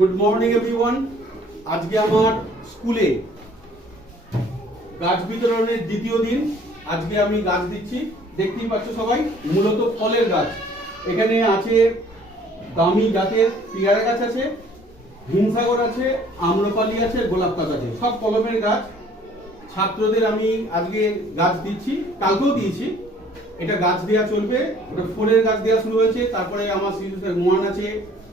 Good morning everyone. আজকে আমার স্কুলে গাছ বিতরণের দ্বিতীয় দিন। আজকে আমি গাছ দিচ্ছি, দেখতেই পাচ্ছ সবাই, মূলত ফলের গাছ। এখানে আছে দামি জাতের পেয়ারা গাছ আছে, হিমসাগর আছে, আম্রপালি আছে, গোলাপ গাছ আছে, সব কলমের গাছ। ছাত্রদের আমি আজকে গাছ দিচ্ছি, কালকেও দিয়েছি। এটা গাছ দেওয়া চলবে, ওটা ফোনের গাছ দেওয়া শুরু হয়েছে। তারপরে আমার সিরিজের 1 আছে,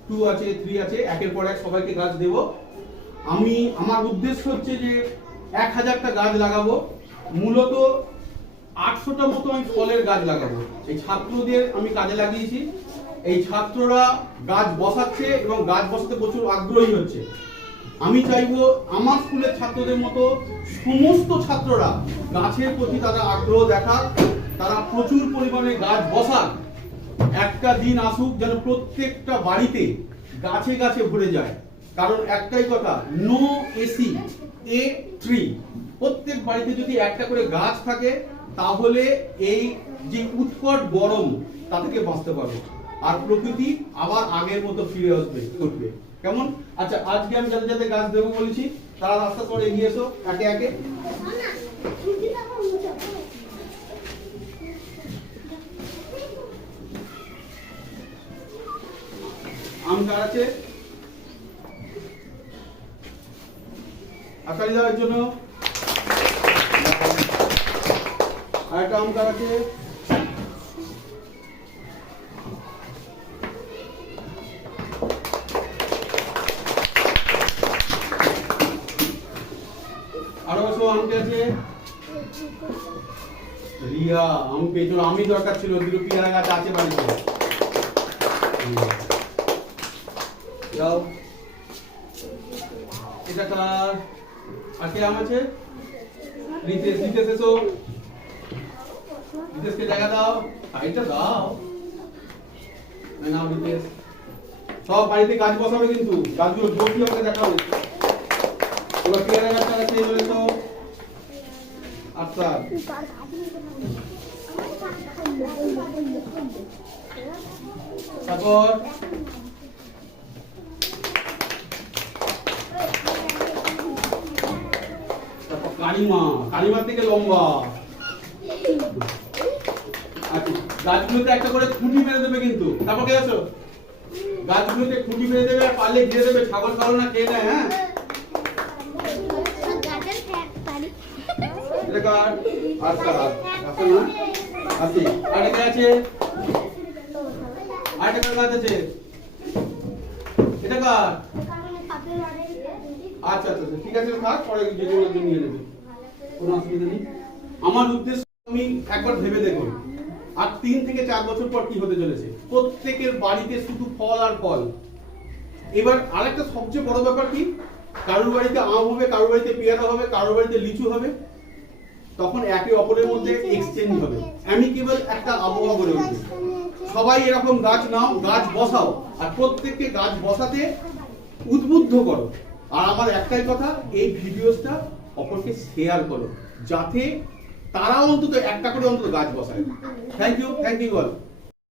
2 আছে, 3 আছে, একের পর এক সবাইকে গাছ দেব। আমার উদ্দেশ্য হচ্ছে যে 1000টা গাছ লাগাবো। মূলত 800টা মতো আমি ফলের গাছ লাগাবো। এই ছাত্রদের আমি কাজে লাগিয়েছি। এই ছাত্ররা গাছ বসাচ্ছে এবং গাছ বসাতে প্রচুর আগ্রহী হচ্ছে। আমি চাইবো আমার স্কুলের ছাত্রদের মতো সমস্ত ছাত্ররা গাছের প্রতি তারা আগ্রহ দেখাক, তারা প্রচুর পরিমাণে গাছ বসাক। একটা দিন আসুক যেন প্রত্যেকটা বাড়িতে গাছে গাছে ভরে যায়। কারণ একটাই কথা, নো এসি, এ ট্রি। প্রত্যেক বাড়িতে যদি একটা করে গাছ থাকে তাহলে এই যে উৎকট গরম তা থেকে বাঁচতে পারবে, আর প্রকৃতি আবার আগের মতো ফিরে উঠবে। কেমন? আচ্ছা, আজকে আমি যাদের যাদের গাছ দেবো বলেছি তারা রাস্তা পরে এগিয়ে এসো একে একে। আম কার আছে? আকালি দেওয়ার জন্য আরেকটা আম কার আছে? আরো বসো, আম কে আছে? রিয়া আম পেয়েছো। আমি দরকার ছিল, দুটো পেয়ারা গাছ আছে বাড়িতে। যাও, এটা কার? আর কে আম আছে? রিতেশ। রিতেশ এসো, রিতেশকে জায়গা দাও, সাইডটা দাও। নাও রিতেশ। সব বাড়িতে গাছ বসাবে কিন্তু গাছগুলো জোরটি আমাকে দেখাবে। তোমরা পেয়ারা গাছটা আছে বলেছো। আচ্ছা, তারপর কালিমার থেকে লম্বা। আচ্ছা, গাছগুলোতে একটা করে খুঁটি মেরে দেবে কিন্তু। তারপর কে আছো? গাছগুলোতে খুঁটি মেরে দেবে, আর পারলে ঘিরে দেবে, ছাগল কারো না খেয়ে নেয়। হ্যাঁ, এটা কার? আচ্ছা, আছে না? আছে। আর কে আছে? আর একটা গাছ আছে, এটা কার? আচ্ছা আচ্ছা, ঠিক আছে, থাক, পরে যেগুলো নিয়ে নেবে, কোনো অসুবিধা নেই। আমার উদ্দেশ্য আমি একবার ভেবে দেখুন, আর 3 থেকে 4 বছর পর কি হতে চলেছে। প্রত্যেকের বাড়িতে শুধু ফল আর ফল। এবার আরেকটা সবচেয়ে বড় ব্যাপার কি, কারোর বাড়িতে আম হবে, কারোর বাড়িতে পেয়ারা হবে, কারোর বাড়িতে লিচু হবে। তখন একে অপরের মধ্যে এক্সচেঞ্জ হবে, অ্যামিকেবল একটা আবহাওয়া গড়ে উঠবে। সবাই এরকম গাছ নাও, গাছ বসাও, আর প্রত্যেককে গাছ বসাতে উদ্বুদ্ধ করো। আর আমার একটাই কথা, এই ভিডিওসটা অপরকে শেয়ার করো, যাতে তারা অন্তত একটা করে অন্তত গাছ বসায়। Thank you all.